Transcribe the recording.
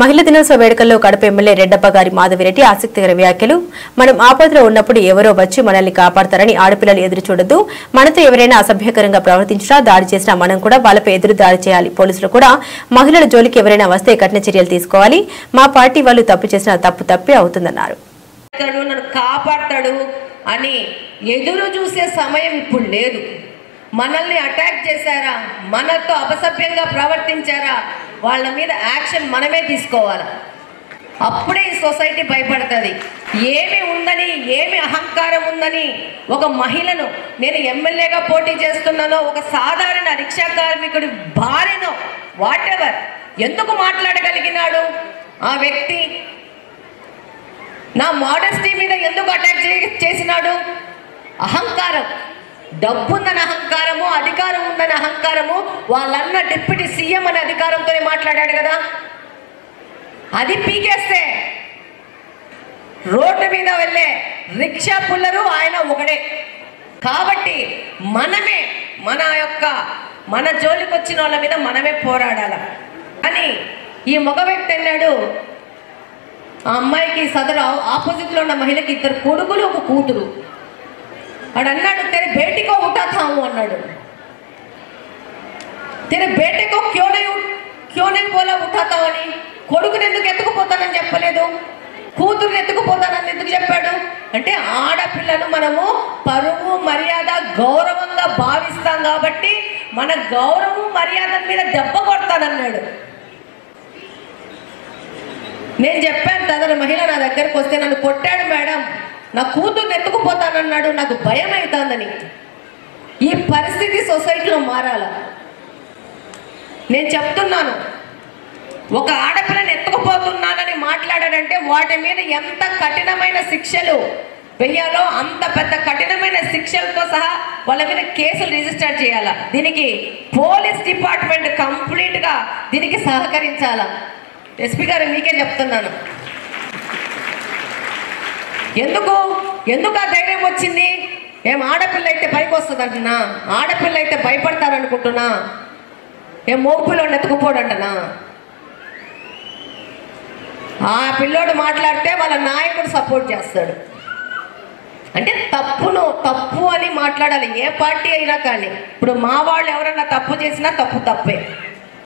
మహిళా దినోత్సవ వేడుకల్లో కడప ఎమ్మెల్యే రెడ్డప్ప గారి మాధవిరెడ్డి ఆసక్తికర వ్యాఖ్యలు. మనం ఆపదలో ఉన్నప్పుడు ఎవరో వచ్చి మనల్ని కాపాడతారని ఆడపిల్లలు ఎదురు చూడొద్దు. మనతో ఎవరైనా అసభ్యకరంగా ప్రవర్తించినా దాడి చేసినా మనం కూడా వాళ్ళపై ఎదురు దాడి చేయాలి. పోలీసులు కూడా మహిళల జోలికి ఎవరైనా వస్తే కఠిన చర్యలు తీసుకోవాలి. మా పార్టీ వాళ్ళు తప్పు చేసినా తప్పు తప్పే అవుతుందన్నారు. కాపాడతాడు అని ఎదురు చూసే సమయం ఇప్పుడు లేదు. మనల్ని అటాక్ చేశారా, మనతో అపసభ్యంగా ప్రవర్తించారా, వాళ్ళ మీద యాక్షన్ మనమే తీసుకోవాలి. అప్పుడే ఈ సొసైటీ భయపడుతుంది. ఏమి ఉందని, ఏమి అహంకారం ఉందని ఒక మహిళను, నేను ఎమ్మెల్యేగా పోటీ చేస్తున్నానో, ఒక సాధారణ రిక్షా కార్మికుడి భార్యనో, వాట్ ఎవర్, ఎందుకు మాట్లాడగలిగినాడు ఆ వ్యక్తి? నా మోడెస్టీ మీద ఎందుకు అటాక్ చేసినాడు? అహంకారం. డబ్బుందని అహంకారము, అధికారం ఉందని అహంకారము. వాళ్ళన్న డిప్యూటీ సీఎం అనే అధికారంతోనే మాట్లాడాడు కదా. అది పీకేస్తే రోడ్డు మీద వెళ్ళే రిక్షా పుల్లరు ఆయన ఒకడే. కాబట్టి మనమే మన జోలికి వచ్చిన వాళ్ళ మీద మనమే పోరాడాలి. అని ఈ మగ వ్యక్తి అన్నాడు, ఆ అమ్మాయికి సదరు ఆపోజిట్లో ఉన్న మహిళకి 2 కొడుకులు 1 కూతురు. వాడు అన్నాడు, తెరే బేటికో ఉఠాతాము అన్నాడు. తెరే బేటికో క్యోనే పోలా ఉఠాతావని. కొడుకుని ఎందుకు ఎత్తుకుపోతానని చెప్పలేదు, కూతురుని ఎత్తుకుపోతానని ఎందుకు చెప్పాడు అంటే, ఆడపిల్లను మనము పరువు మర్యాద గౌరవంగా భావిస్తాం కాబట్టి మన గౌరవం మర్యాద మీద దెబ్బ కొడతానన్నాడు. నేను చెప్పాను, తదన మహిళ నా దగ్గరకు వస్తే నన్ను కొట్టాడు మేడం, నా కూతుర్ని ఎత్తుకుపోతానన్నాడు, నాకు భయం అవుతుందని. ఈ పరిస్థితి సొసైటీలో మారాల. నేను చెప్తున్నాను, ఒక ఆడపిల్లని ఎత్తుకుపోతున్నానని మాట్లాడాడంటే వాటి మీద ఎంత కఠినమైన శిక్షలు వెయ్యాలో అంత పెద్ద కఠినమైన శిక్షలతో సహా వాళ్ళ మీద కేసులు రిజిస్టర్ చేయాలా. దీనికి పోలీస్ డిపార్ట్మెంట్ కంప్లీట్గా దీనికి సహకరించాలా. ఎస్పీ గారు మీకే చెప్తున్నాను, ఎందుకు ఆ ధైర్యం వచ్చింది? ఏం ఆడపిల్ల అయితే పైకి వస్తుంది అంటున్నా? ఆడపిల్ల అయితే భయపడతారనుకుంటున్నా? ఏం మోపిల్లోని ఎత్తుకుపోడంటనా? ఆ పిల్లోడు మాట్లాడితే వాళ్ళ నాయకుడు సపోర్ట్ చేస్తాడు. అంటే తప్పు అని మాట్లాడాలి, ఏ పార్టీ అయినా కానీ. ఇప్పుడు మా వాళ్ళు ఎవరన్నా తప్పు చేసినా తప్పే.